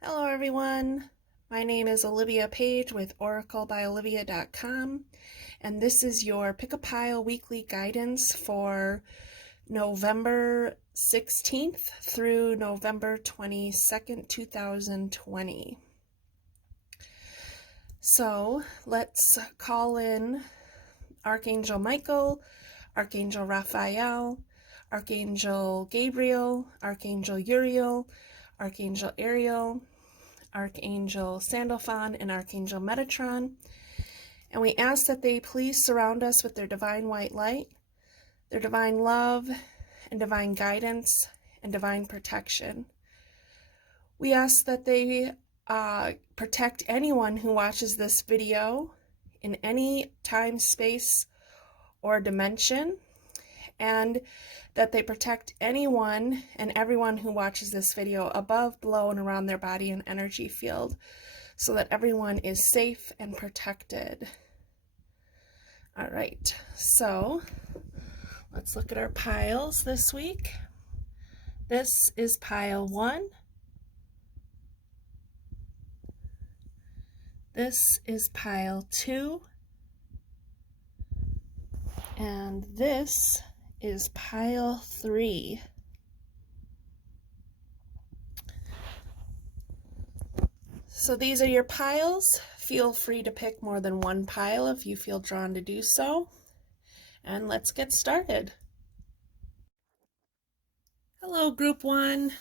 Hello everyone, my name is Olivia Page with oraclebyolivia.com, and this is your Pick a Pile weekly guidance for November 16th through November 22nd, 2020. So let's call in Archangel Michael, Archangel Raphael, Archangel Gabriel, Archangel Uriel, Archangel Ariel, Archangel Sandalphon, and Archangel Metatron. And we ask that they please surround us with their divine white light, their divine love, and divine guidance, and divine protection. We ask that they protect anyone who watches this video in any time, space, or dimension, and that they protect anyone and everyone who watches this video above, below, and around their body and energy field, so that everyone is safe and protected. All right, so let's look at our piles this week. This is pile 1. This is pile 2. And this is pile 3. So these are your piles. Feel free to pick more than one pile if you feel drawn to do so. And let's get started. Hello, Group 1.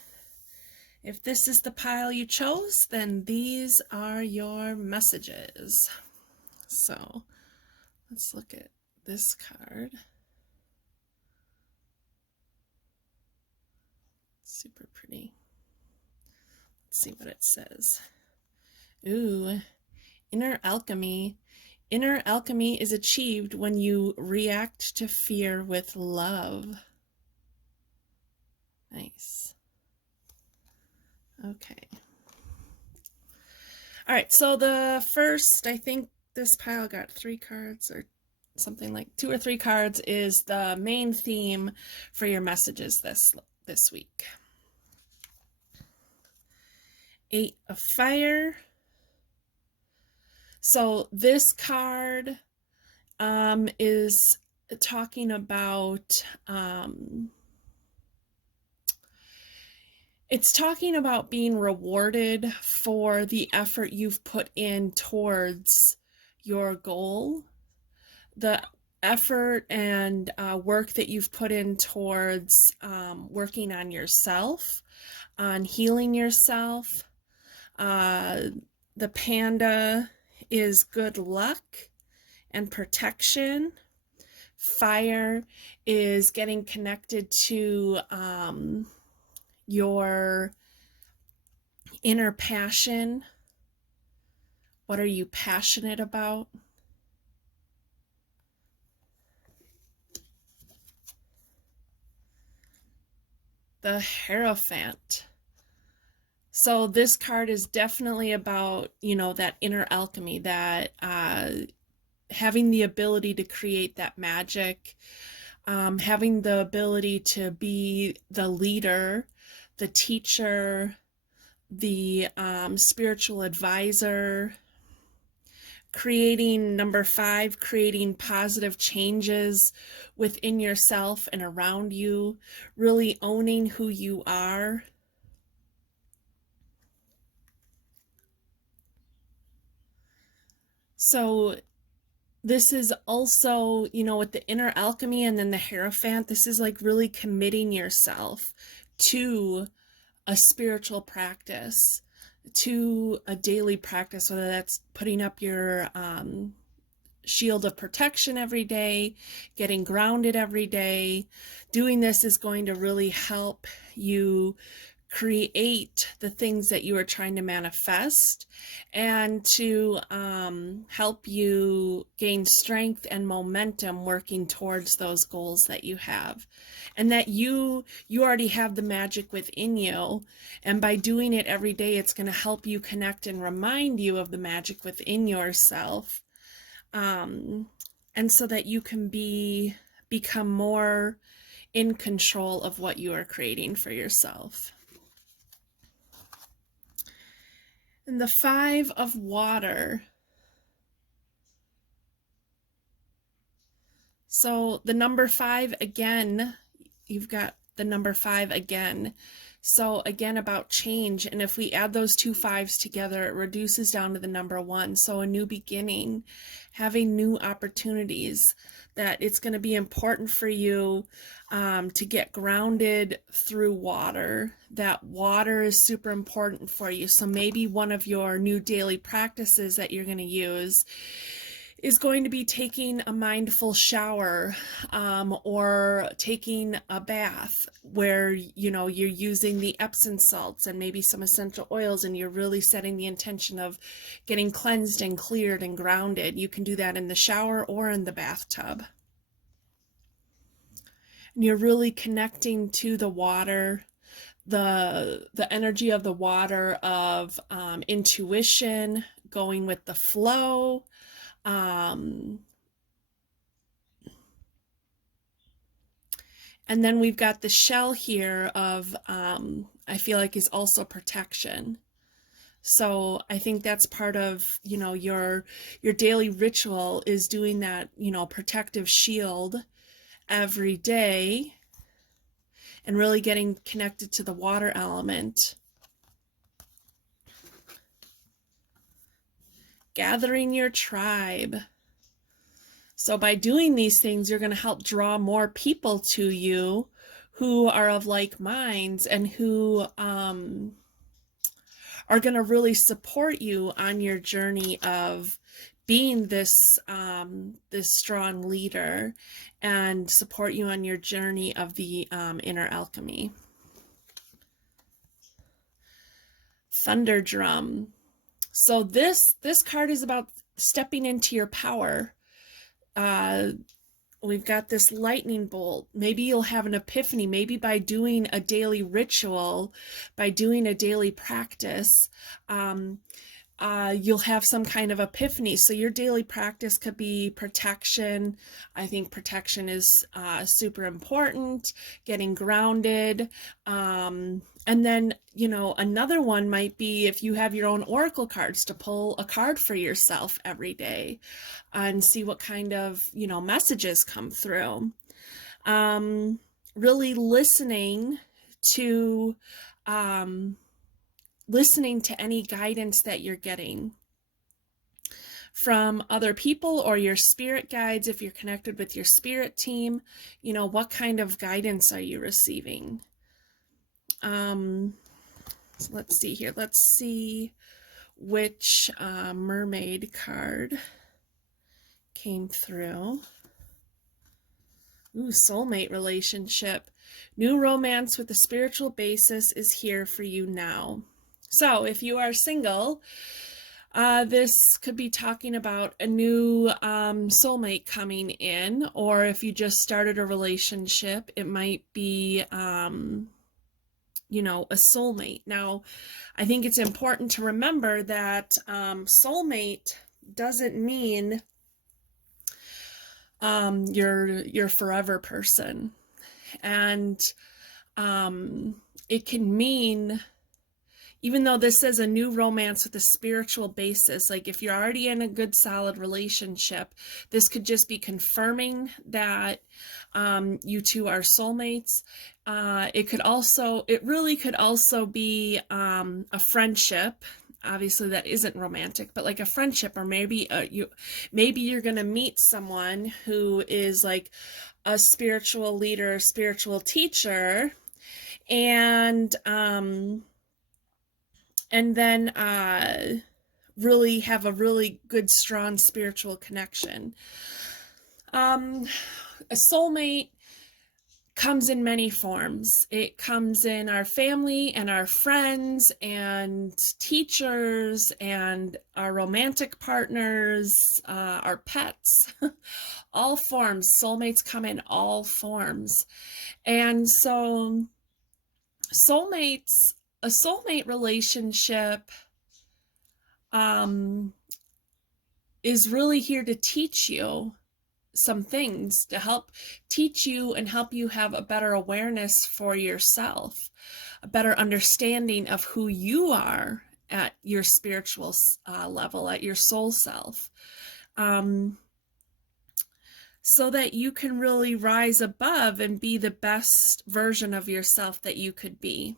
If this is the pile you chose, then these are your messages. So let's look at this card. Super pretty. Let's see what it says. Ooh, inner alchemy. Inner alchemy is achieved when you react to fear with love. Nice. Okay. All right, so the first, I think this pile got 3 cards or something, like 2 or 3 cards, is the main theme for your messages this week. 8 of Fire. So this card is talking about it's talking about being rewarded for the effort you've put in towards your goal, the effort and work that you've put in towards working on yourself, on healing yourself. The panda is good luck and protection. Fire is getting connected to your inner passion. What are you passionate about? The Hierophant. So this card is definitely about, that inner alchemy, that having the ability to create that magic, having the ability to be the leader, the teacher, the spiritual advisor, creating, number 5, creating positive changes within yourself and around you, really owning who you are. So this is also, with the inner alchemy and then the Hierophant, this is like really committing yourself to a spiritual practice, to a daily practice, whether that's putting up your shield of protection every day, getting grounded every day. Doing this is going to really help you create the things that you are trying to manifest, and to help you gain strength and momentum working towards those goals that you have, and that you already have the magic within you, and by doing it every day, it's going to help you connect and remind you of the magic within yourself, and so that you can become more in control of what you are creating for yourself. And the 5 of water. So the number 5 again, you've got the number 5 again. So again, about change. And if we add those two 5s together, it reduces down to the number 1. So a new beginning, having new opportunities, that it's going to be important for you to get grounded through water. That water is super important for you. So maybe one of your new daily practices that you're going to use is going to be taking a mindful shower, or taking a bath where, you know, you're using the Epsom salts and maybe some essential oils, and you're really setting the intention of getting cleansed and cleared and grounded. You can do that in the shower or in the bathtub. And you're really connecting to the water, the energy of the water, of intuition, going with the flow. And then we've got the shell here of, I feel like, is also protection. So I think that's part of, you know, your daily ritual is doing that, you know, protective shield every day and really getting connected to the water element. Gathering your tribe. So by doing these things, you're going to help draw more people to you who are of like minds and who are going to really support you on your journey of being this this strong leader, and support you on your journey of the inner alchemy. Thunder drum. So this card is about stepping into your power. We've got this lightning bolt. Maybe you'll have an epiphany. Maybe by doing a daily ritual, by doing a daily practice, you'll have some kind of epiphany. So your daily practice could be protection. I think protection is super important, getting grounded. And then, you know, another one might be if you have your own oracle cards, to pull a card for yourself every day and see what kind of, you know, messages come through. Really listening to any guidance that you're getting from other people or your spirit guides. If you're connected with your spirit team, you know, what kind of guidance are you receiving? So let's see here. Let's see which mermaid card came through. Ooh, soulmate relationship. New romance with a spiritual basis is here for you now. So if you are single, this could be talking about a new soulmate coming in, or if you just started a relationship, it might be, you know, a soulmate. Now, I think it's important to remember that soulmate doesn't mean your forever person, and it can mean, even though this says a new romance with a spiritual basis, like if you're already in a good solid relationship, this could just be confirming that you two are soulmates. It really could also be a friendship. Obviously that isn't romantic, but like a friendship, or maybe you're going to meet someone who is like a spiritual leader, a spiritual teacher, and then really have a really good, strong spiritual connection. A soulmate comes in many forms. It comes in our family and our friends and teachers and our romantic partners, our pets, all forms. Soulmates come in all forms. And so a soulmate relationship is really here to teach you some things, to help teach you and help you have a better awareness for yourself, a better understanding of who you are at your spiritual level, at your soul self, so that you can really rise above and be the best version of yourself that you could be.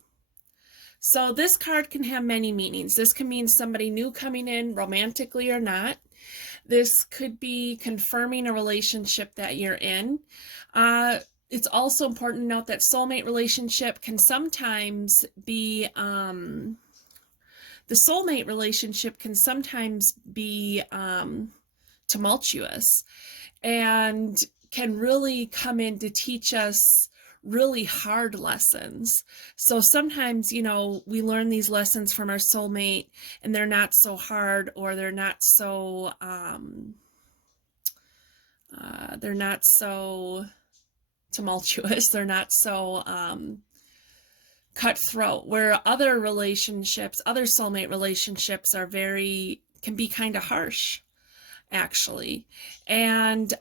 So this card can have many meanings. This can mean somebody new coming in, romantically or not. This could be confirming a relationship that you're in. It's also important to note that soulmate relationship can sometimes be, the soulmate relationship can sometimes be tumultuous and can really come in to teach us really hard lessons. So sometimes, you know, we learn these lessons from our soulmate and they're not so hard, or they're not so tumultuous, they're not so cutthroat, where other relationships, other soulmate relationships can be kind of harsh, actually. And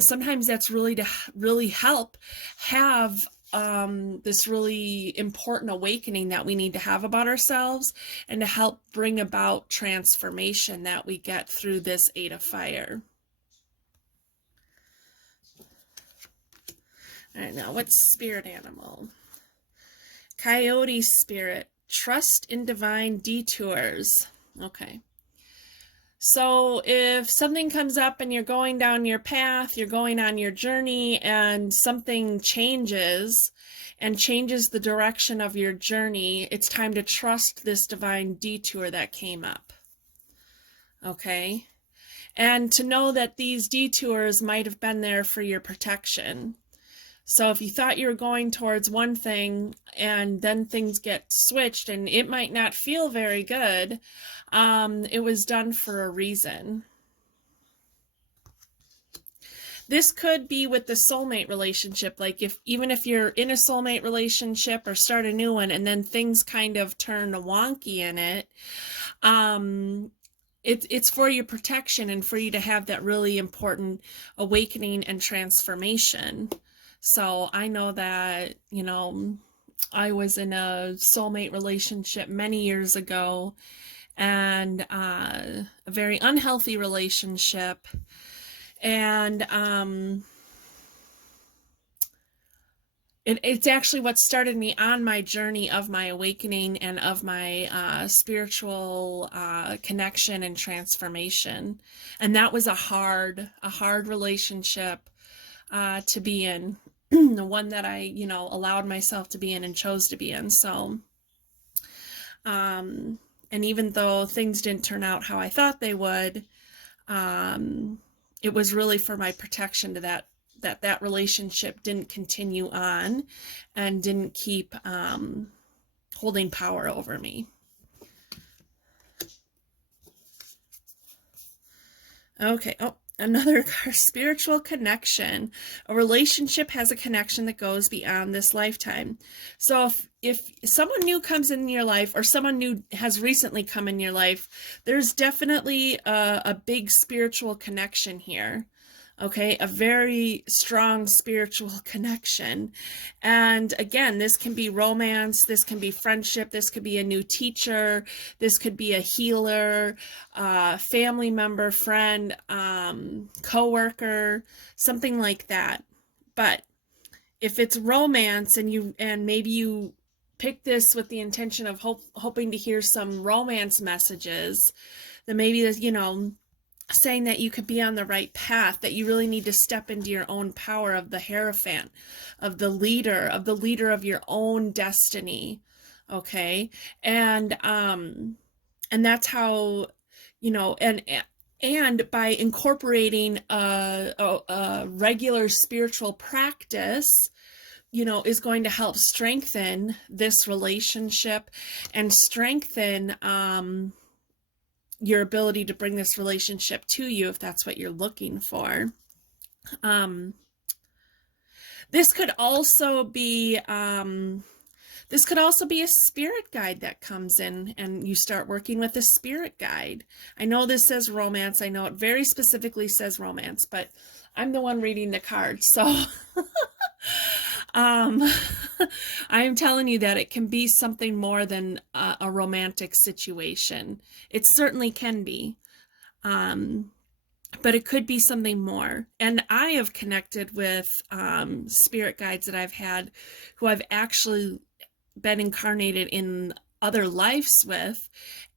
sometimes that's really to really help have this really important awakening that we need to have about ourselves, and to help bring about transformation that we get through this 8 of Fire. All right, now what's spirit animal? Coyote spirit. Trust in divine detours. Okay. So if something comes up and you're going down your path, you're going on your journey, and something changes and changes the direction of your journey, it's time to trust this divine detour that came up. Okay? And to know that these detours might have been there for your protection. So if you thought you were going towards one thing and then things get switched and it might not feel very good, it was done for a reason. This could be with the soulmate relationship. Like even if you're in a soulmate relationship or start a new one and then things kind of turn wonky in it, it's for your protection and for you to have that really important awakening and transformation. So I know that, you know, I was in a soulmate relationship many years ago, and a very unhealthy relationship. And it's actually what started me on my journey of my awakening and of my spiritual connection and transformation. And that was a hard relationship to be in. The one that I, you know, allowed myself to be in and chose to be in. So, and even though things didn't turn out how I thought they would, it was really for my protection to that relationship didn't continue on and didn't keep holding power over me. Okay. Oh, another card, spiritual connection. A relationship has a connection that goes beyond this lifetime. So if someone new comes in your life, or someone new has recently come in your life, there's definitely a big spiritual connection here. Okay, a very strong spiritual connection. And again, this can be romance, this can be friendship, this could be a new teacher, this could be a healer, family member, friend, coworker, something like that. But if it's romance and maybe you pick this with the intention of hoping to hear some romance messages, then maybe, you know, saying that you could be on the right path, that you really need to step into your own power of the Hierophant, of the leader of your own destiny. Okay. And that's how, you know, and by incorporating a regular spiritual practice, you know, is going to help strengthen this relationship and strengthen, your ability to bring this relationship to you if that's what you're looking for. This could also be a spirit guide that comes in, and you start working with a spirit guide. I know this says romance. I know it very specifically says romance, but I'm the one reading the cards, so I am telling you that it can be something more than a romantic situation. It certainly can be. But it could be something more. And I have connected with spirit guides that I've had who I've actually been incarnated in other lives with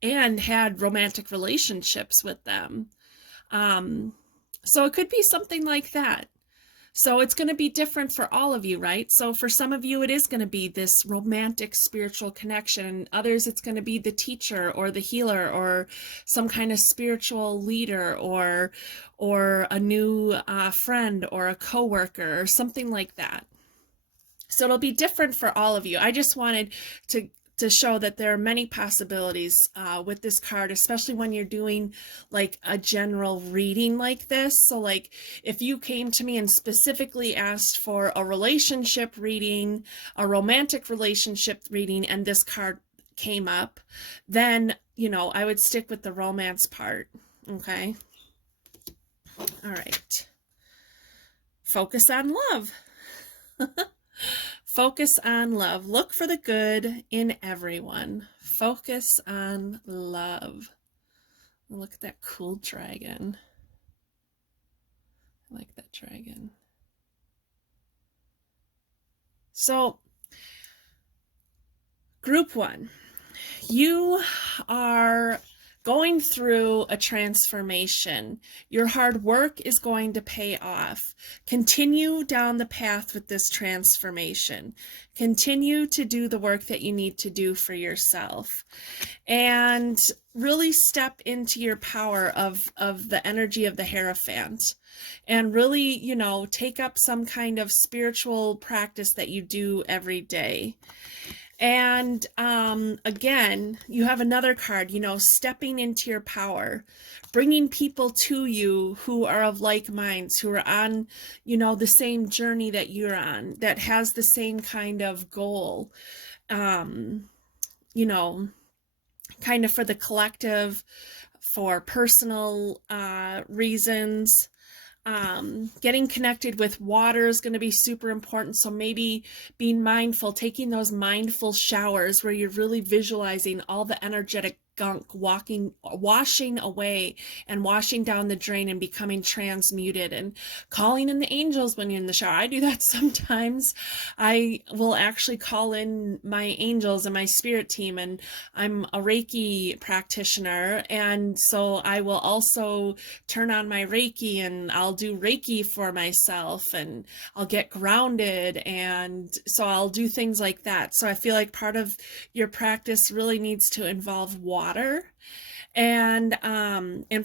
and had romantic relationships with them. So it could be something like that. So it's going to be different for all of you, right? So for some of you, it is going to be this romantic spiritual connection. And others, it's going to be the teacher or the healer or some kind of spiritual leader or a new friend or a coworker or something like that. So it'll be different for all of you. I just wanted to show that there are many possibilities with this card, especially when you're doing like a general reading like this. So like if you came to me and specifically asked for a relationship reading, a romantic relationship reading, and this card came up, then, you know, I would stick with the romance part. Okay. All right. Focus on love. Focus on love. Look for the good in everyone. Focus on love. Look at that cool dragon. I like that dragon. So, group 1, you are going through a transformation. Your hard work is going to pay off. Continue down the path with this transformation. Continue to do the work that you need to do for yourself. And really step into your power of the energy of the Hierophant. And really, you know, take up some kind of spiritual practice that you do every day. And again, you have another card, you know, stepping into your power, bringing people to you who are of like minds, who are on, you know, the same journey that you're on, that has the same kind of goal, you know, kind of for the collective, for personal reasons. Getting connected with water is going to be super important. So maybe being mindful, taking those mindful showers where you're really visualizing all the energetic gunk washing away and washing down the drain and becoming transmuted, and calling in the angels when you're in the shower. I do that sometimes. I will actually call in my angels and my spirit team, and I'm a Reiki practitioner, and so I will also turn on my Reiki and I'll do Reiki for myself, and I'll get grounded, and so I'll do things like that. So I feel like part of your practice really needs to involve water and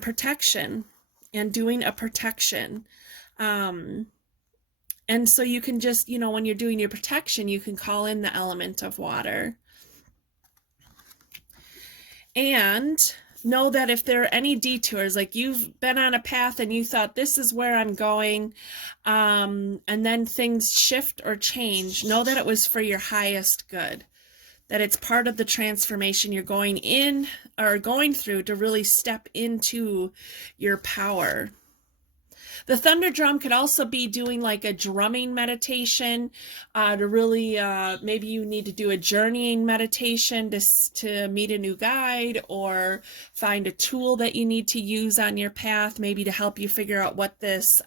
protection, and doing a protection. And so you can just, you know, when you're doing your protection, you can call in the element of water. And know that if there are any detours, like you've been on a path and you thought this is where I'm going, and then things shift or change, know that it was for your highest good. That it's part of the transformation you're going in or going through to really step into your power. The thunder drum could also be doing like a drumming meditation to really, maybe you need to do a journeying meditation to meet a new guide, or find a tool that you need to use on your path, maybe to help you figure out what this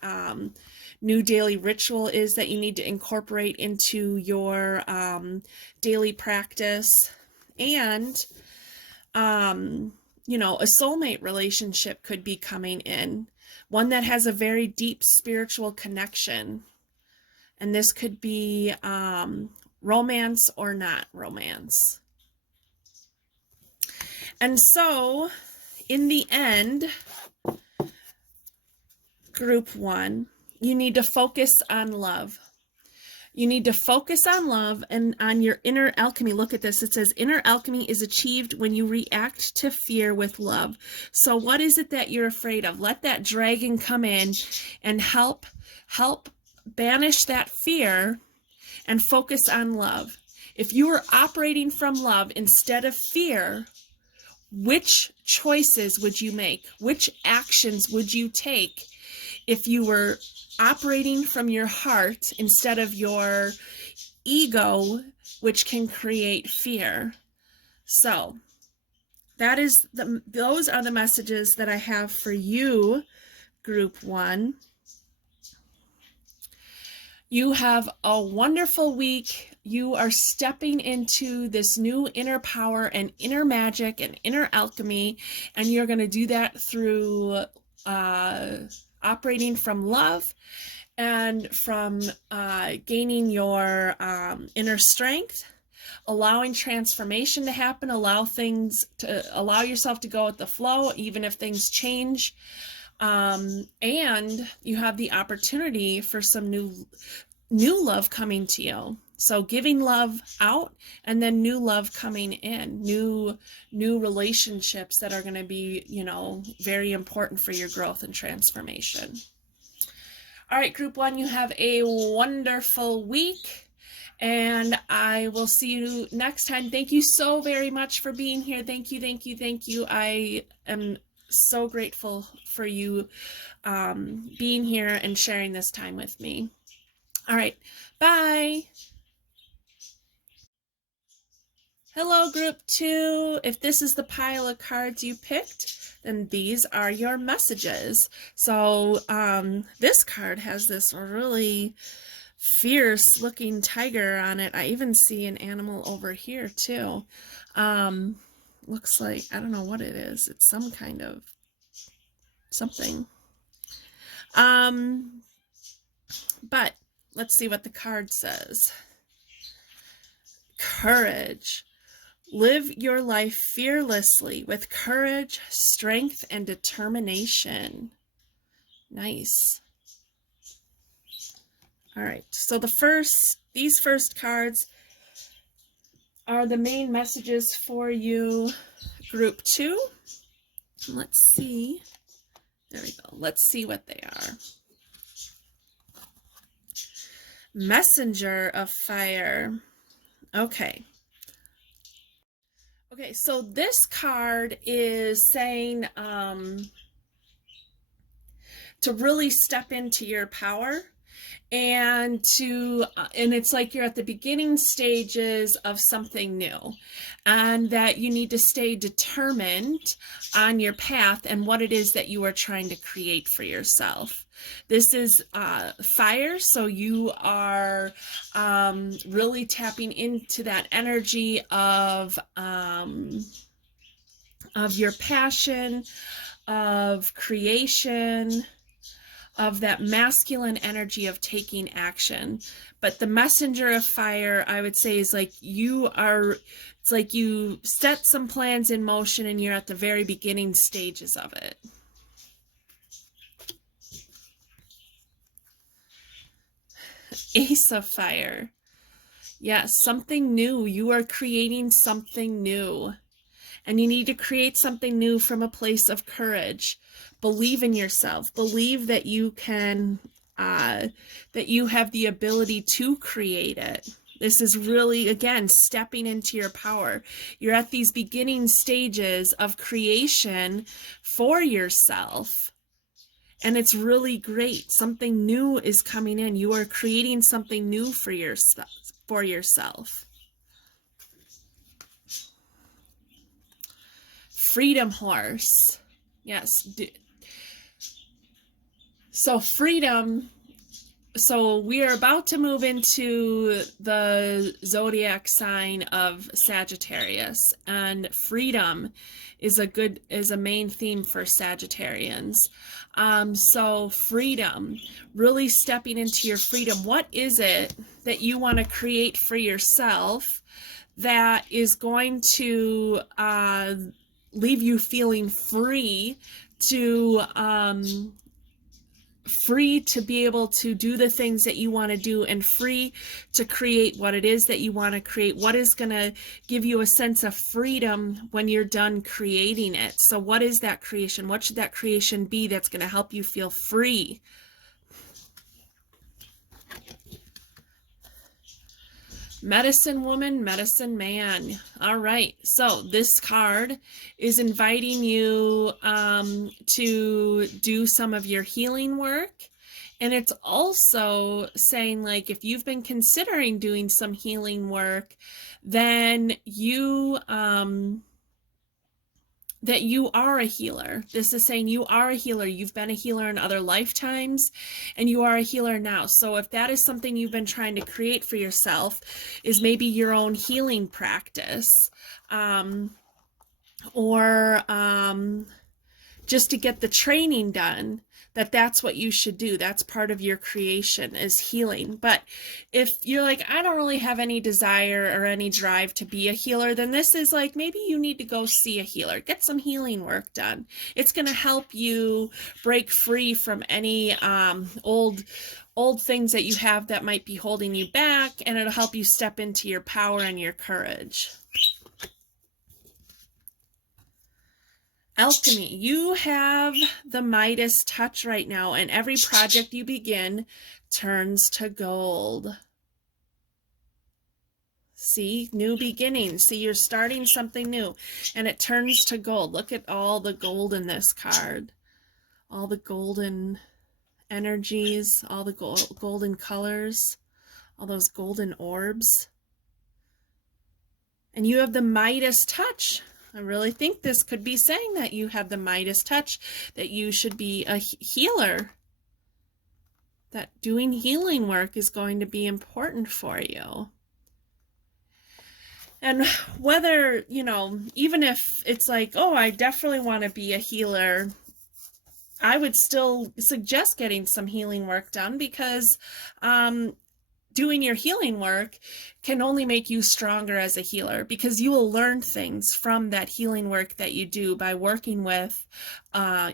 new daily ritual is that you need to incorporate into your daily practice. And, you know, a soulmate relationship could be coming in, one that has a very deep spiritual connection. And this could be romance or not romance. And so, in the end, group 1, you need to focus on love. You need to focus on love and on your inner alchemy. Look at this. It says inner alchemy is achieved when you react to fear with love. So what is it that you're afraid of? Let that dragon come in and help banish that fear and focus on love. If you were operating from love instead of fear, which choices would you make? Which actions would you take if you were operating from your heart instead of your ego, which can create fear. So those are the messages that I have for you, Group 1. You have a wonderful week. You are stepping into this new inner power and inner magic and inner alchemy, and you're going to do that through operating from love and from gaining your inner strength, allowing transformation to happen, allow yourself to go with the flow, even if things change. And you have the opportunity for some new love coming to you. So giving love out and then new love coming in, new relationships that are going to be, very important for your growth and transformation. All right, Group 1, you have a wonderful week, and I will see you next time. Thank you so very much for being here. Thank you, thank you, thank you. I am so grateful for you being here and sharing this time with me. All right, bye. Hello, Group 2. If this is the pile of cards you picked, then these are your messages. So this card has this really fierce looking tiger on it. I even see an animal over here too. Looks like, I don't know what it is. It's some kind of something. But let's see what the card says. Courage. Live your life fearlessly with courage, strength, and determination. Nice. All right, so these first cards are the main messages for you, Group 2. Let's see. There we go. Let's see what they are. Messenger of Fire. Okay. Okay, so this card is saying to really step into your power and it's like you're at the beginning stages of something new, and that you need to stay determined on your path and what it is that you are trying to create for yourself. This is fire, so you are really tapping into that energy of your passion, of creation, of that masculine energy of taking action. But the messenger of fire, I would say, is like it's like you set some plans in motion and you're at the very beginning stages of it. Ace of Fire. Yes, something new. You are creating something new. And you need to create something new from a place of courage. Believe in yourself. Believe that you can, that you have the ability to create it. This is really, again, stepping into your power. You're at these beginning stages of creation for yourself. And it's really great. Something new is coming in. You are creating something new for yourself. Freedom Horse. Yes. So freedom. So we are about to move into the zodiac sign of Sagittarius, and freedom is a main theme for Sagittarians. So freedom, really stepping into your freedom. What is it that you want to create for yourself that is going to leave you feeling free to be able to do the things that you want to do, and free to create what it is that you want to create? What is going to give you a sense of freedom when you're done creating it? So what is that creation? What should that creation be that's going to help you feel free? Medicine Woman, Medicine Man. All right, so this card is inviting you to do some of your healing work And it's also saying, like, if you've been considering doing some healing work, then that you are a healer. This is saying you are a healer. You've been a healer in other lifetimes, and you are a healer now. So if that is something you've been trying to create for yourself, is maybe your own healing practice, or just to get the training done, that's what you should do. That's part of your creation, is healing. But if you're like, I don't really have any desire or any drive to be a healer, then this is like, maybe you need to go see a healer, get some healing work done. It's going to help you break free from any old things that you have that might be holding you back, and it'll help you step into your power and your courage. Alchemy, you have the Midas touch right now, and every project you begin turns to gold. See, new beginnings. See, you're starting something new, and it turns to gold. Look at all the gold in this card. All the golden energies, all the golden colors, all those golden orbs. And you have the Midas touch. I really think this could be saying that you have the Midas touch, that you should be a healer, that doing healing work is going to be important for you. And whether, you know, even if it's like, oh, I definitely want to be a healer, I would still suggest getting some healing work done, because doing your healing work can only make you stronger as a healer, because you will learn things from that healing work that you do by working with,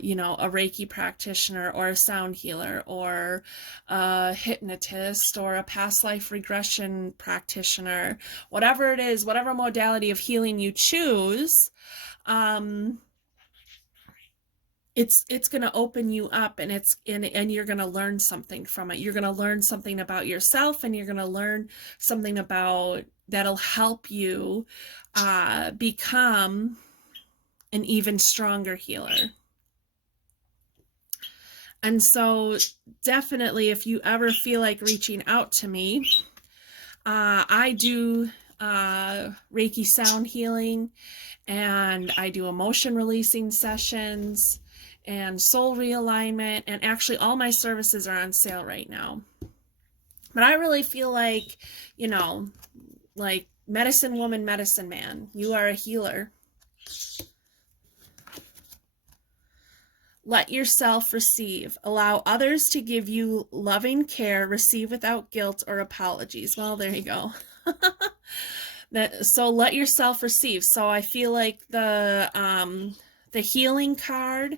you know, a Reiki practitioner or a sound healer or a hypnotist or a past life regression practitioner, whatever it is, whatever modality of healing you choose. It's going to open you up, and and you're going to learn something from it. You're going to learn something about yourself, and you're going to learn something about that'll help you become an even stronger healer. And so definitely, if you ever feel like reaching out to me, I do Reiki sound healing, and I do emotion releasing sessions and soul realignment, and actually all my services are on sale right now. But I really feel like, you know, like medicine woman, medicine man, you are a healer. Let yourself receive. Allow others to give you loving care. Receive without guilt or apologies. Well, there you go. So let yourself receive. So I feel like the healing card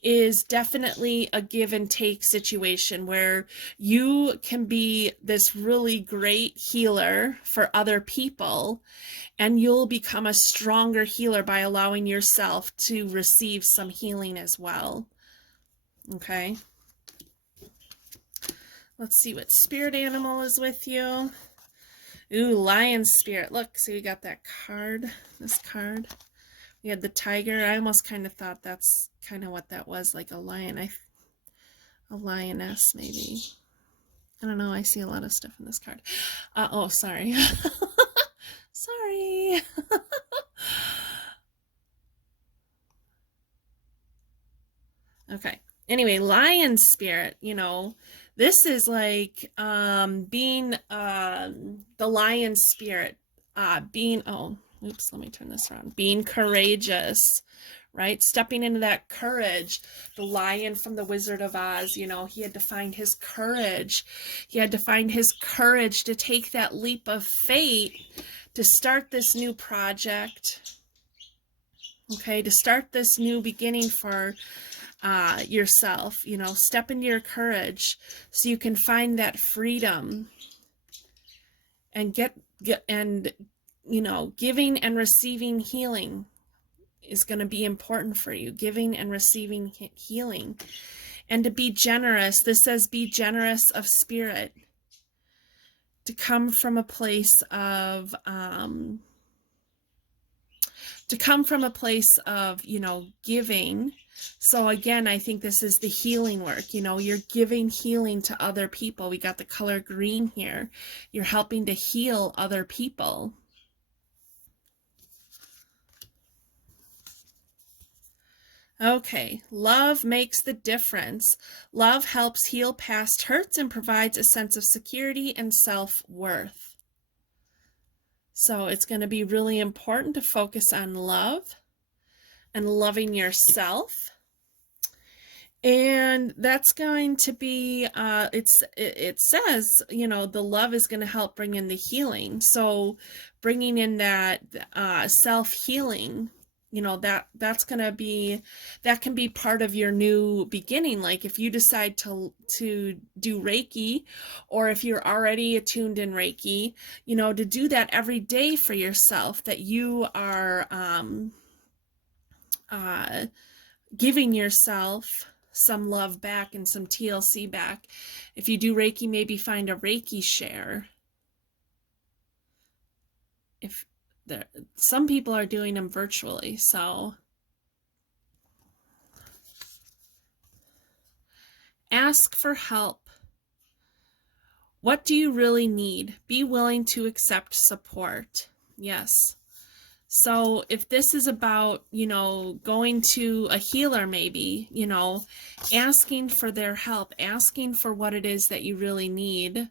is definitely a give and take situation, where you can be this really great healer for other people, and you'll become a stronger healer by allowing yourself to receive some healing as well. Okay. Let's see what spirit animal is with you. Ooh, lion spirit. Look, see, we got that card, this card. We had the tiger. I almost kind of thought that's kind of what that was, like a lion. A lioness, maybe. I don't know. I see a lot of stuff in this card. Oh, sorry. Sorry. Okay. Anyway, lion spirit, you know, this is like being the lion spirit, being, oh, oops, let me turn this around. Being courageous, right? Stepping into that courage. The lion from the Wizard of Oz, you know, he had to find his courage. He had to find his courage to take that leap of faith to start this new project. Okay, to start this new beginning for yourself, you know, step into your courage so you can find that freedom and get and, you know, giving and receiving healing is going to be important for you. Giving and receiving healing, and to be generous. This says be generous of spirit, to come from a place of to come from a place of, you know, giving. So again, I think this is the healing work. You know, you're giving healing to other people. We got the color green here. You're helping to heal other people. Okay, love makes the difference. Love helps heal past hurts and provides a sense of security and self-worth. So it's going to be really important to focus on love and loving yourself. And that's going to be, it says, you know, the love is going to help bring in the healing. So bringing in that self-healing, you know, that's going to be, that can be part of your new beginning. Like if you decide to do Reiki, or if you're already attuned in Reiki, you know, to do that every day for yourself, that you are giving yourself some love back and some TLC back. If you do Reiki, maybe find a Reiki share. If there, some people are doing them virtually, so ask for help. What do you really need? Be willing to accept support. Yes. So if this is about, you know, going to a healer, maybe, you know, asking for their help, asking for what it is that you really need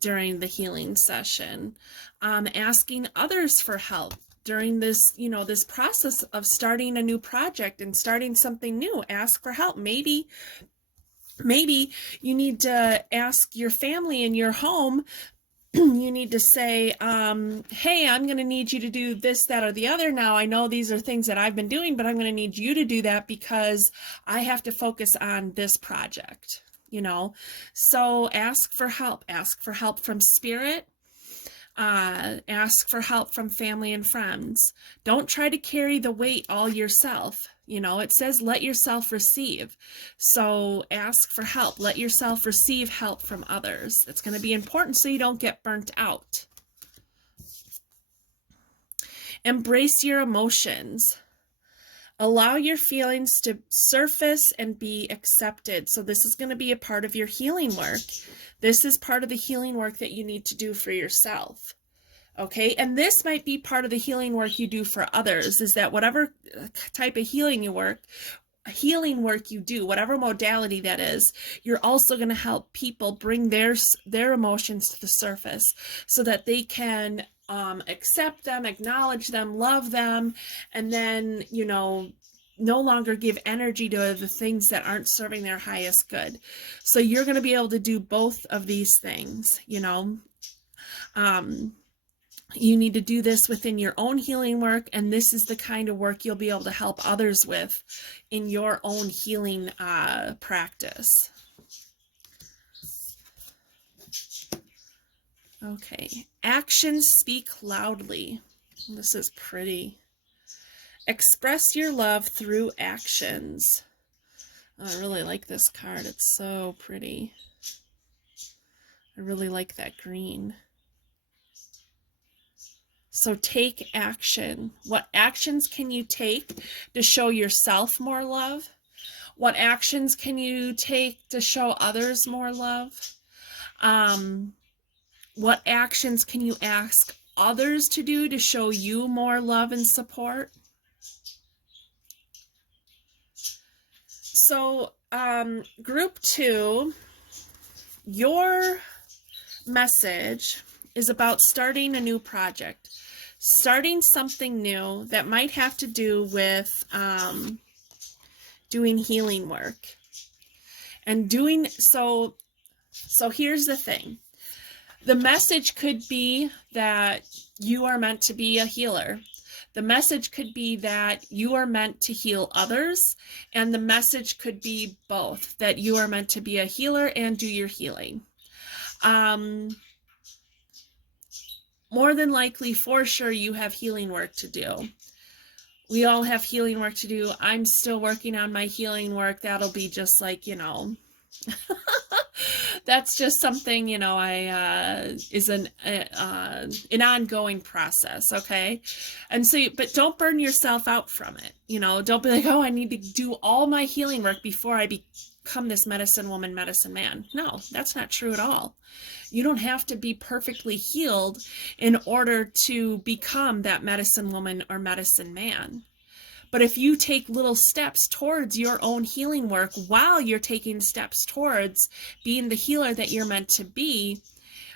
during the healing session, asking others for help during this, you know, this process of starting a new project and starting something new. Ask for help. Maybe you need to ask your family in your home. You need to say, hey, I'm going to need you to do this, that, or the other. Now, I know these are things that I've been doing, but I'm going to need you to do that because I have to focus on this project, you know. So ask for help. Ask for help from spirit. Ask for help from family and friends. Don't try to carry the weight all yourself. You know, it says let yourself receive. So ask for help. Let yourself receive help from others. It's going to be important so you don't get burnt out. Embrace your emotions. Allow your feelings to surface and be accepted. So this is going to be a part of your healing work. This is part of the healing work that you need to do for yourself. Okay, and this might be part of the healing work you do for others, is that whatever type of healing work you do, whatever modality that is, you're also going to help people bring their emotions to the surface so that they can accept them, acknowledge them, love them, and then, you know, no longer give energy to the things that aren't serving their highest good. So you're going to be able to do both of these things, you know. You need to do this within your own healing work, and this is the kind of work you'll be able to help others with in your own healing practice. Okay, actions speak loudly. This is pretty. Express your love through actions. Oh, I really like this card. It's so pretty. I really like that green. So take action. What actions can you take to show yourself more love? What actions can you take to show others more love? What actions can you ask others to do to show you more love and support? So, group 2, your message is about starting a new project, starting something new that might have to do with doing healing work. And doing so here's the thing. The message could be that you are meant to be a healer. The message could be that you are meant to heal others, and the message could be both, that you are meant to be a healer and do your healing. More than likely, for sure, you have healing work to do. We all have healing work to do. I'm still working on my healing work. That'll be just like, you know, that's just something, you know, is an ongoing process. Okay. And so, but don't burn yourself out from it. You know, don't be like, oh, I need to do all my healing work before I become this medicine woman, medicine man. No, that's not true at all. You don't have to be perfectly healed in order to become that medicine woman or medicine man. But if you take little steps towards your own healing work while you're taking steps towards being the healer that you're meant to be,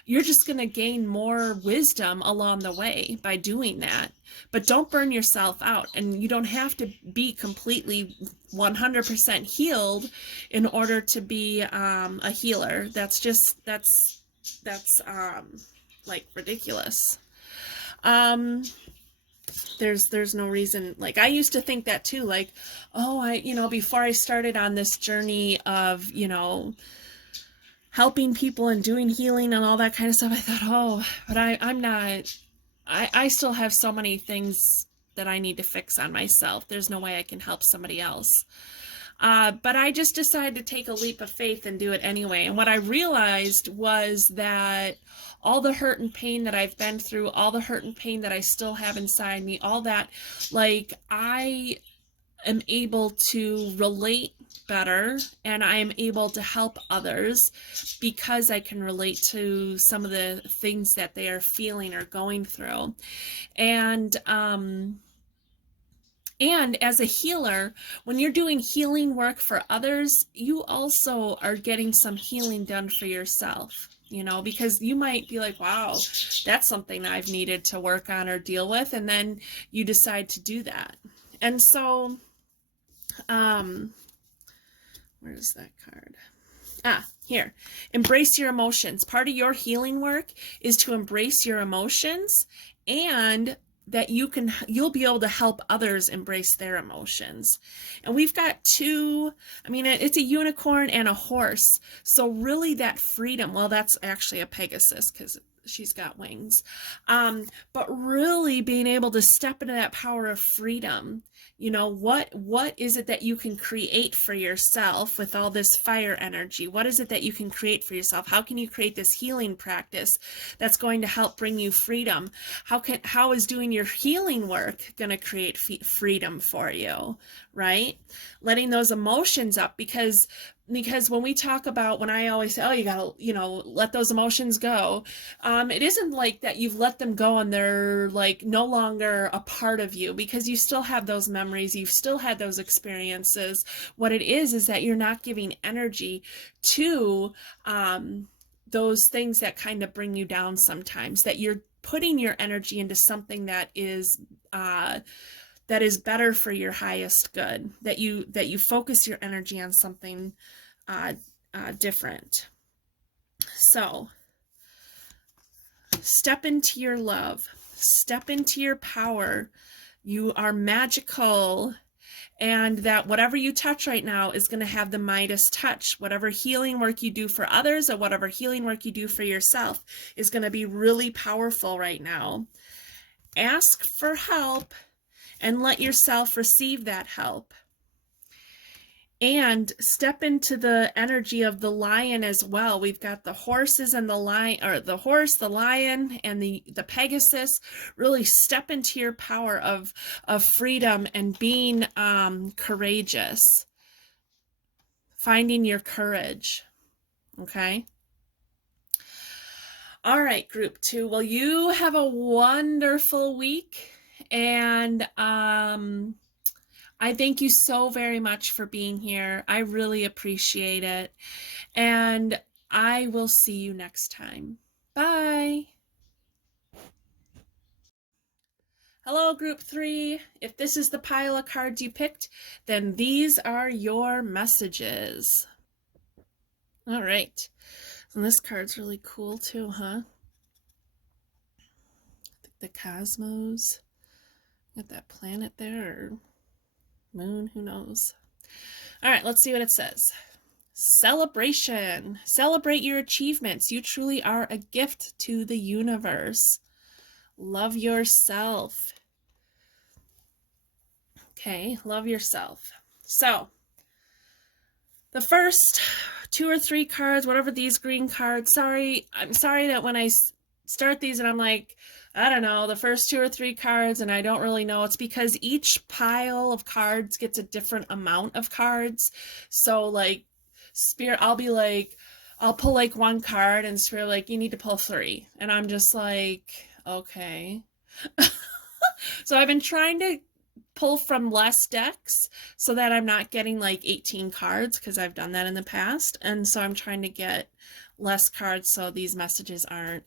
you're just going to gain more wisdom along the way by doing that. But don't burn yourself out. And you don't have to be completely 100% healed in order to be a healer. That's like ridiculous. There's no reason. Like, I used to think that too, like, oh, you know, before I started on this journey of, you know, helping people and doing healing and all that kind of stuff, I thought, oh, but I'm not, I still have so many things that I need to fix on myself. There's no way I can help somebody else. But I just decided to take a leap of faith and do it anyway. And what I realized was that all the hurt and pain that I've been through, all the hurt and pain that I still have inside me, all that, like, I am able to relate better and I am able to help others because I can relate to some of the things that they are feeling or going through. And as a healer, when you're doing healing work for others, you also are getting some healing done for yourself, you know, because you might be like, wow, that's something I've needed to work on or deal with. And then you decide to do that. And so, where's that card? Here. Embrace your emotions. Part of your healing work is to embrace your emotions, and that you'll be able to help others embrace their emotions. And we've got two, I mean, it's a unicorn and a horse. So really that freedom, well, that's actually a Pegasus because she's got wings. But really being able to step into that power of freedom. You know, what is it that you can create for yourself with all this fire energy? What is it that you can create for yourself? How can you create this healing practice that's going to help bring you freedom? How is doing your healing work going to create freedom for you, right? Letting those emotions up, because when we talk about, when I always say, oh, you gotta, you know, let those emotions go, it isn't like that you've let them go and they're like no longer a part of you, because you still have those memories, you've still had those experiences. What it is that you're not giving energy to those things that kind of bring you down sometimes, that you're putting your energy into something that is better for your highest good, that you focus your energy on something different. So step into your love, step into your power. You are magical, and that whatever you touch right now is going to have the Midas touch. Whatever healing work you do for others or whatever healing work you do for yourself is going to be really powerful right now. Ask for help and let yourself receive that help. And step into the energy of the lion as well. We've got the horses and the lion, or the horse, the lion, and the Pegasus. Really step into your power of freedom and being courageous. Finding your courage. Okay? All right, group 2. Well, you have a wonderful week. And I thank you so very much for being here. I really appreciate it. And I will see you next time. Bye. Hello, group 3. If this is the pile of cards you picked, then these are your messages. All right. And this card's really cool too, huh? The cosmos. Got that planet there, or moon, who knows? All right, let's see what it says. Celebration. Celebrate your achievements. You truly are a gift to the universe. Love yourself. Okay, love yourself. So, the first 2 or 3 cards, whatever these green cards. I'm sorry that when I start these and I'm like, I don't know, the first 2 or 3 cards and I don't really know. It's because each pile of cards gets a different amount of cards. So like Spirit, I'll pull like 1 card and Spirit like, you need to pull 3. And I'm just like, okay. So I've been trying to pull from less decks so that I'm not getting like 18 cards, because I've done that in the past. And so I'm trying to get less cards so these messages aren't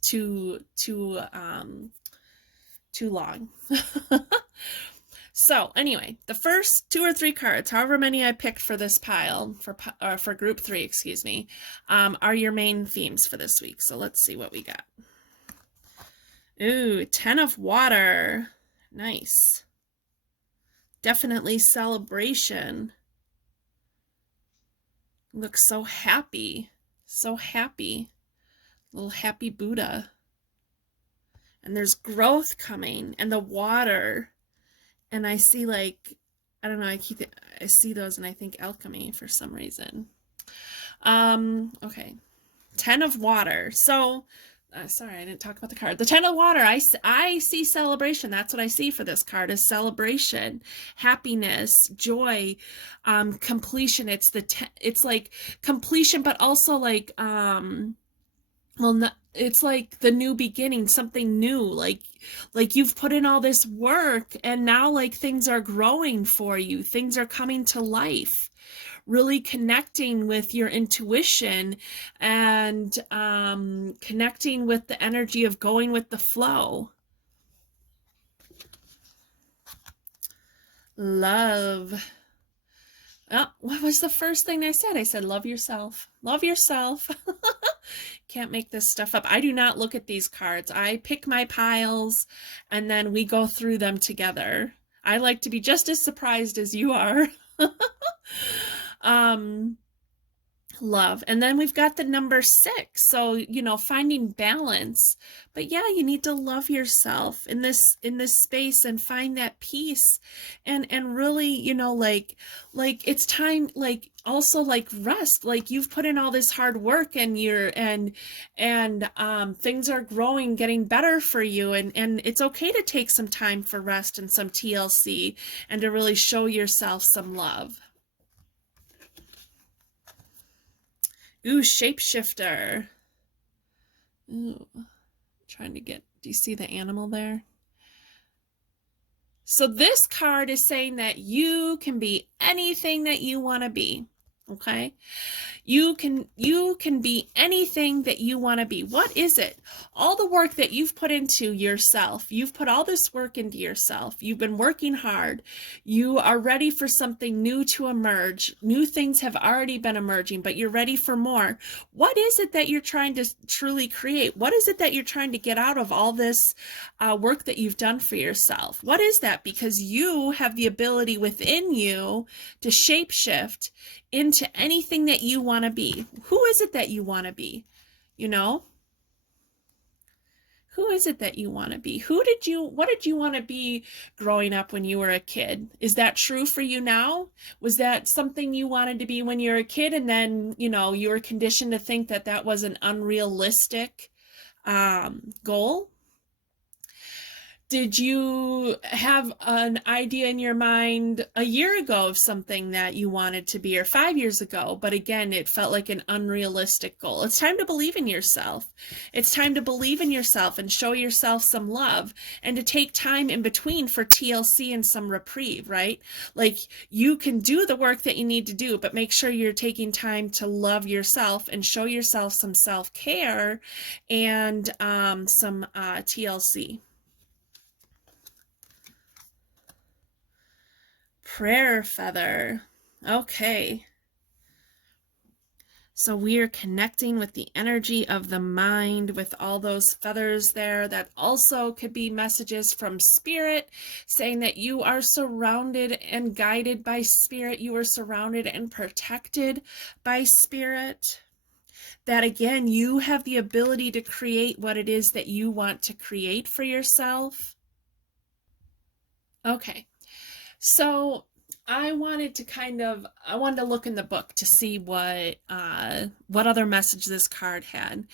too long. So anyway, the first 2 or 3 cards, however many I picked for this pile, for group 3, excuse me, are your main themes for this week. So let's see what we got. Ooh, 10 of water. Nice. Definitely celebration. Looks so happy. So happy. Little happy Buddha. And there's growth coming, and the water. And I see like, I don't know, I see those and I think alchemy for some reason. Okay. 10 of water. So, sorry, I didn't talk about the card. The 10 of water, I see celebration. That's what I see for this card, is celebration, happiness, joy, completion. It's like completion, but also like, it's like the new beginning, something new, like you've put in all this work and now like things are growing for you. Things are coming to life. Really connecting with your intuition and connecting with the energy of going with the flow. Love. Oh, what was the first thing I said? I said, love yourself. Love yourself. Can't make this stuff up. I do not look at these cards. I pick my piles and then we go through them together. I like to be just as surprised as you are. Love. And then we've got the number 6. So, you know, finding balance. But yeah, you need to love yourself in this space and find that peace and really, you know, like it's time, like also like rest. Like you've put in all this hard work and things are growing, getting better for you, and it's okay to take some time for rest and some TLC and to really show yourself some love. Ooh, shapeshifter. Ooh, trying to get, do you see the animal there? So this card is saying that you can be anything that you want to be. Okay, you can be anything that you want to be. What is it? All the work that you've put into yourself. You've put all this work into yourself. You've been working hard. You are ready for something new to emerge. New things have already been emerging, but you're ready for more. What is it that you're trying to truly create? What is it that you're trying to get out of all this work that you've done for yourself? What is that? Because you have the ability within you to shapeshift into anything that you want to be. Who is it that you want to be? You know? Who is it that you want to be? What did you want to be growing up when you were a kid? Is that true for you now? Was that something you wanted to be when you were a kid and then, you know, you were conditioned to think that that was an unrealistic goal? Did you have an idea in your mind a year ago of something that you wanted to be, or 5 years ago, but again, it felt like an unrealistic goal? It's time to believe in yourself. It's time to believe in yourself and show yourself some love, and to take time in between for TLC and some reprieve, right? Like, you can do the work that you need to do, but make sure you're taking time to love yourself and show yourself some self-care and some TLC. Prayer feather. Okay. So we are connecting with the energy of the mind with all those feathers there. That also could be messages from spirit saying that you are surrounded and guided by spirit. You are surrounded and protected by spirit. That again, you have the ability to create what it is that you want to create for yourself. Okay. So I wanted to look in the book to see what other message this card had.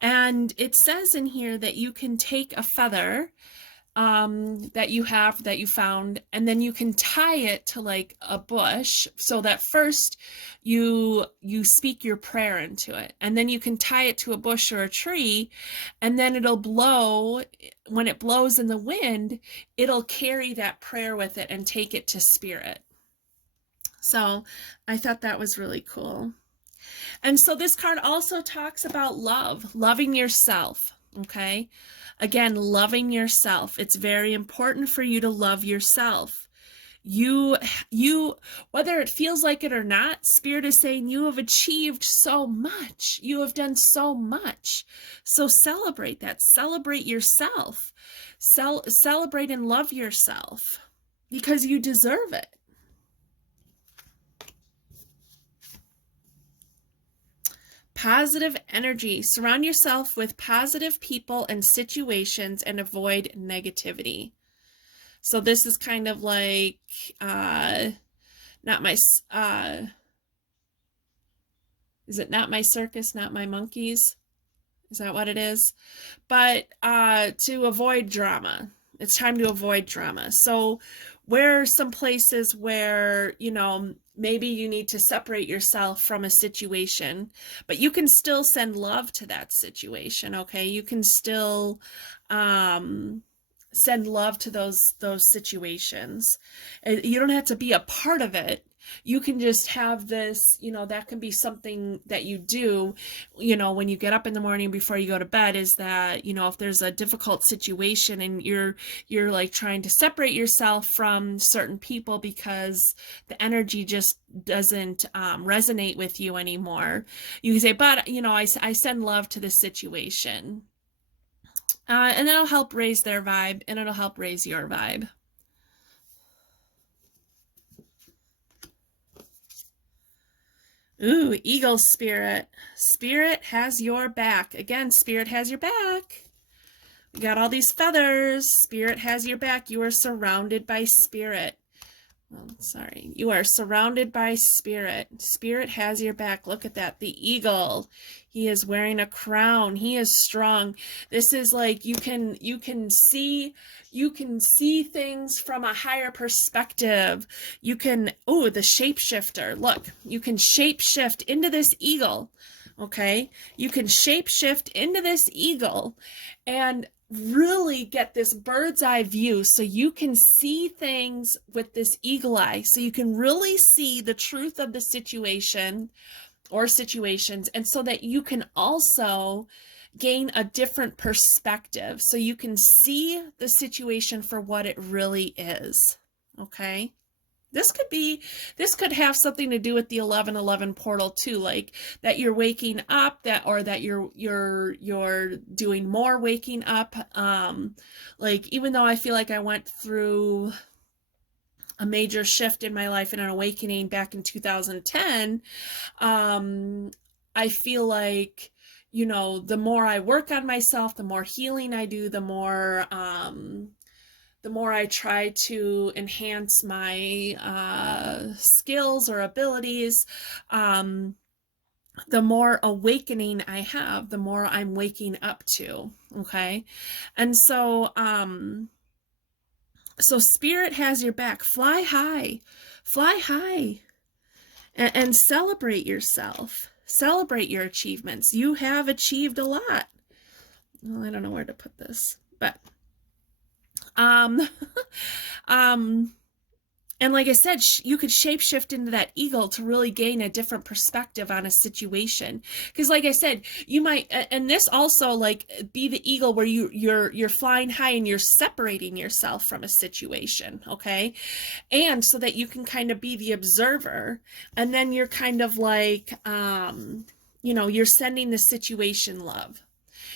And it says in here that you can take a feather that you found, and then you can tie it to like a bush, so that first you speak your prayer into it, and then you can tie it to a bush or a tree, and then it'll blow. When it blows in the wind, it'll carry that prayer with it and take it to spirit. So I thought that was really cool. And so this card also talks about loving yourself. Okay. Again, loving yourself. It's very important for you to love yourself. You, whether it feels like it or not, Spirit is saying you have achieved so much. You have done so much. So celebrate that. Celebrate yourself. Celebrate and love yourself because you deserve it. Positive energy. Surround yourself with positive people and situations and avoid negativity. So this is kind of like, is it not my circus, not my monkeys? Is that what it is? But to avoid drama. It's time to avoid drama. So where are some places where, maybe you need to separate yourself from a situation, but you can still send love to that situation, okay? You can still send love to those situations. You don't have to be a part of it. You can just have this, that can be something that you do, when you get up in the morning before you go to bed, is that, if there's a difficult situation and you're like trying to separate yourself from certain people because the energy just doesn't resonate with you anymore. You can say, but, I send love to this situation. And that'll help raise their vibe, and it'll help raise your vibe. Ooh, eagle spirit. Spirit has your back. Again, spirit has your back. We got all these feathers. Spirit has your back. You are surrounded by spirit. Oh, sorry. You are surrounded by spirit. Spirit has your back. Look at that. The eagle. He is wearing a crown. He is strong. This is like you can see things from a higher perspective. You can, the shapeshifter. Look, you can shapeshift into this eagle. Okay? You can shapeshift into this eagle and really get this bird's eye view, so you can see things with this eagle eye, so you can really see the truth of the situation or situations, and so that you can also gain a different perspective, so you can see the situation for what it really is. Okay? This could have something to do with the 1111 portal too, like that you're waking up, or that you're doing more waking up. Like, even though I feel like I went through a major shift in my life and an awakening back in 2010, I feel like, the more I work on myself, the more healing I do, the more I try to enhance my skills or abilities, the more awakening I have, the more I'm waking up to. Okay. And so, so spirit has your back. Fly high, and celebrate yourself. Celebrate your achievements. You have achieved a lot. Well, I don't know where to put this, but and like I said, you could shapeshift into that eagle to really gain a different perspective on a situation. Because like I said, you might, and this also like be the eagle where you're flying high and you're separating yourself from a situation. Okay. And so that you can kind of be the observer, and then you're kind of like, you're sending the situation love.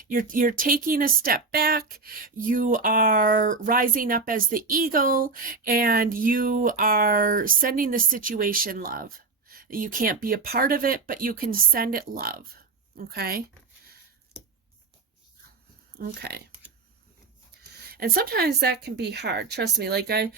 You're taking a step back, you are rising up as the eagle, and you are sending the situation love. You can't be a part of it, but you can send it love. Okay? Okay. And sometimes that can be hard. Trust me. Like I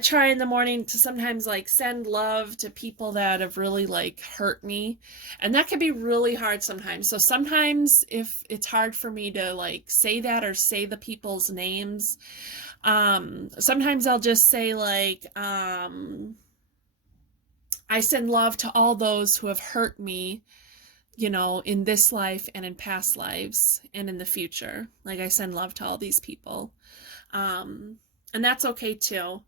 try in the morning to sometimes like send love to people that have really like hurt me. And that can be really hard sometimes. So sometimes if it's hard for me to like say that or say the people's names, sometimes I'll just say like, I send love to all those who have hurt me, you know, in this life and in past lives and in the future. Like I send love to all these people. And that's okay too.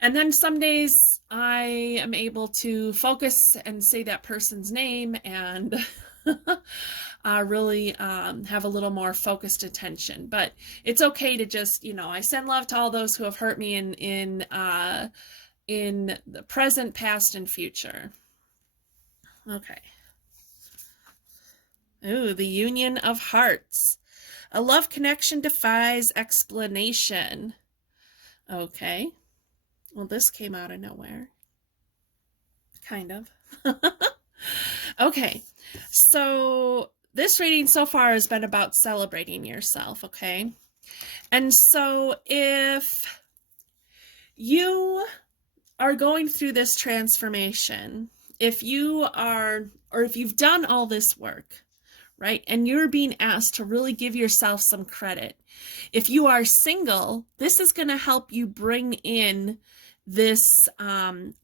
And then some days I am able to focus and say that person's name and really have a little more focused attention. But it's okay to just, you know, I send love to all those who have hurt me in the present, past, and future. Okay. Ooh, the Union of Hearts. A love connection defies explanation. Okay. Well, this came out of nowhere. Kind of. Okay. So this reading so far has been about celebrating yourself, okay? And so if you are going through this transformation, if you are, or if you've done all this work, right, and you're being asked to really give yourself some credit. If you are single, this is going to help you bring in this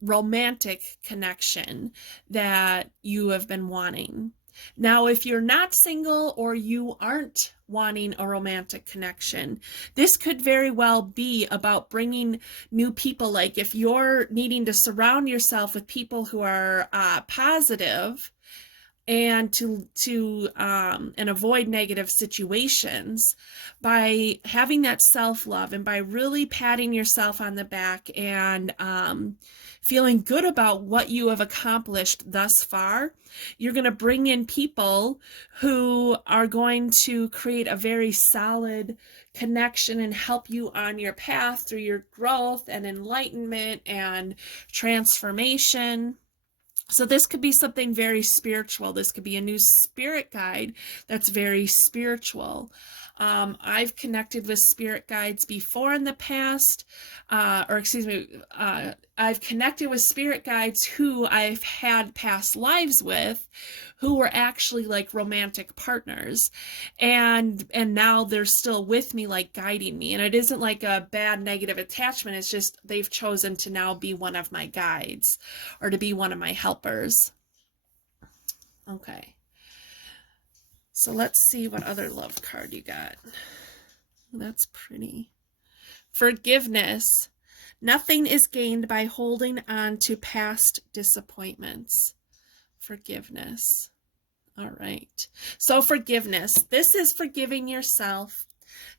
romantic connection that you have been wanting. Now, if you're not single or you aren't wanting a romantic connection, this could very well be about bringing new people. Like if you're needing to surround yourself with people who are positive, and to and avoid negative situations by having that self-love and by really patting yourself on the back and feeling good about what you have accomplished thus far, you're going to bring in people who are going to create a very solid connection and help you on your path through your growth and enlightenment and transformation. So this could be something very spiritual. This could be a new spirit guide that's very spiritual. I've connected with spirit guides before in the past, I've connected with spirit guides who I've had past lives with, who were actually like romantic partners, and now they're still with me, like guiding me. And it isn't like a bad negative attachment. It's just they've chosen to now be one of my guides or to be one of my helpers. Okay. So let's see what other love card you got. That's pretty. Forgiveness. Nothing is gained by holding on to past disappointments. Forgiveness. All right. So forgiveness. This is forgiving yourself.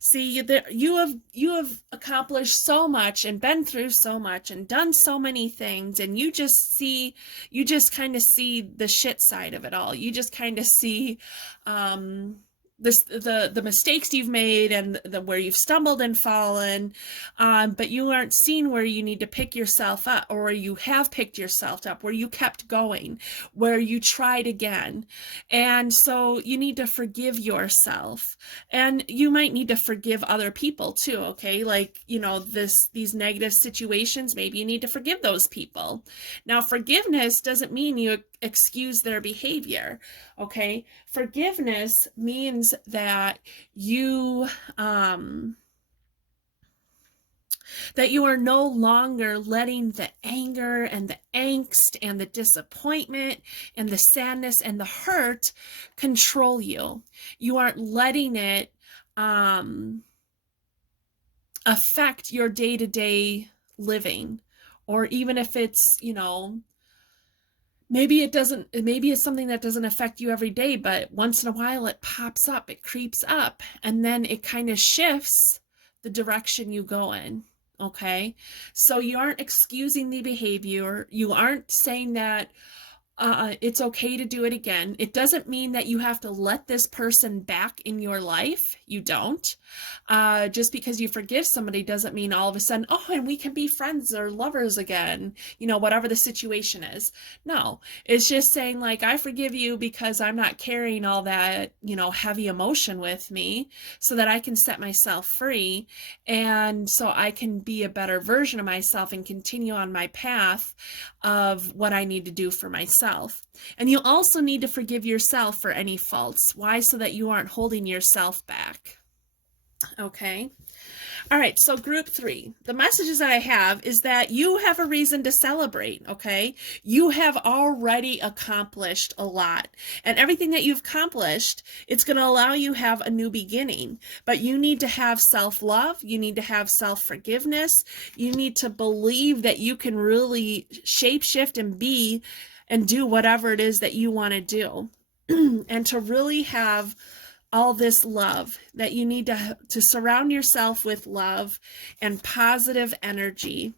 See, you have accomplished so much and been through so much and done so many things, and you just kind of see the shit side of it all. You just kind of see the mistakes you've made and where you've stumbled and fallen, but you aren't seeing where you need to pick yourself up, or where you have picked yourself up, where you kept going, where you tried again. And so you need to forgive yourself, and you might need to forgive other people too. Okay, like, you know, these negative situations, maybe you need to forgive those people. Now, forgiveness doesn't mean you excuse their behavior. Okay, forgiveness means that you are no longer letting the anger and the angst and the disappointment and the sadness and the hurt control you. You aren't letting it affect your day-to-day living. Or even if it's, you know, maybe it's something that doesn't affect you every day, but once in a while it pops up, it creeps up, and then it kind of shifts the direction you go in. Okay, so you aren't excusing the behavior. You aren't saying that, It's okay to do it again. It doesn't mean that you have to let this person back in your life. You don't. Just because you forgive somebody doesn't mean all of a sudden, oh, and we can be friends or lovers again, whatever the situation is. No, it's just saying like, I forgive you because I'm not carrying all that, heavy emotion with me, so that I can set myself free, and so I can be a better version of myself and continue on my path of what I need to do for myself. And you also need to forgive yourself for any faults. Why? So that you aren't holding yourself back. Okay. All right. So group 3, the messages that I have is that you have a reason to celebrate. Okay. You have already accomplished a lot, and everything that you've accomplished, it's going to allow you have a new beginning, but you need to have self-love. You need to have self-forgiveness. You need to believe that you can really shape-shift and be and do whatever it is that you want to do. And to really have all this love, that you need to surround yourself with love and positive energy,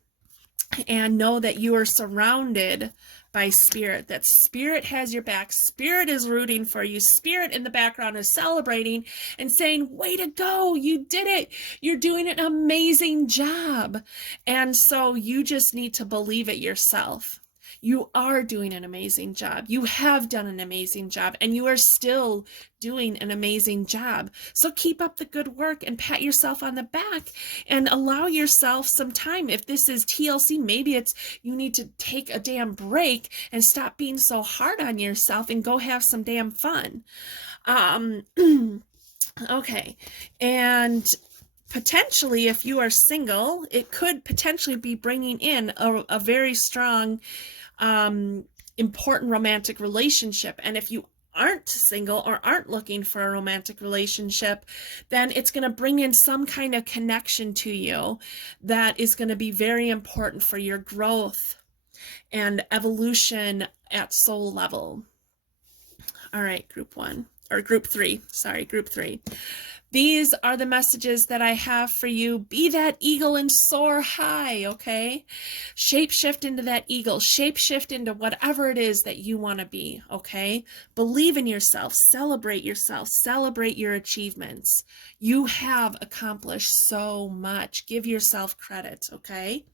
and know that you are surrounded by spirit, that spirit has your back, spirit is rooting for you, spirit in the background is celebrating and saying, way to go, you did it, you're doing an amazing job. And so you just need to believe it yourself. You are doing an amazing job. You have done an amazing job, and you are still doing an amazing job. So keep up the good work and pat yourself on the back and allow yourself some time. If this is TLC, maybe it's you need to take a damn break and stop being so hard on yourself and go have some damn fun. Okay. And potentially, if you are single, it could potentially be bringing in a very strong, important romantic relationship. And if you aren't single or aren't looking for a romantic relationship, then it's going to bring in some kind of connection to you that is going to be very important for your growth and evolution at soul level. All right, group 3. These are the messages that I have for you. Be that eagle and soar high, okay? Shape-shift into that eagle. Shape-shift into whatever it is that you want to be, okay? Believe in yourself. Celebrate yourself. Celebrate your achievements. You have accomplished so much. Give yourself credit, okay?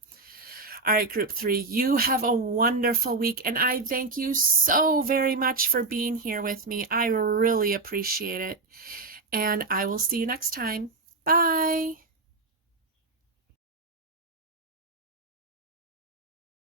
All right, group 3, you have a wonderful week, and I thank you so very much for being here with me. I really appreciate it. And I will see you next time. Bye.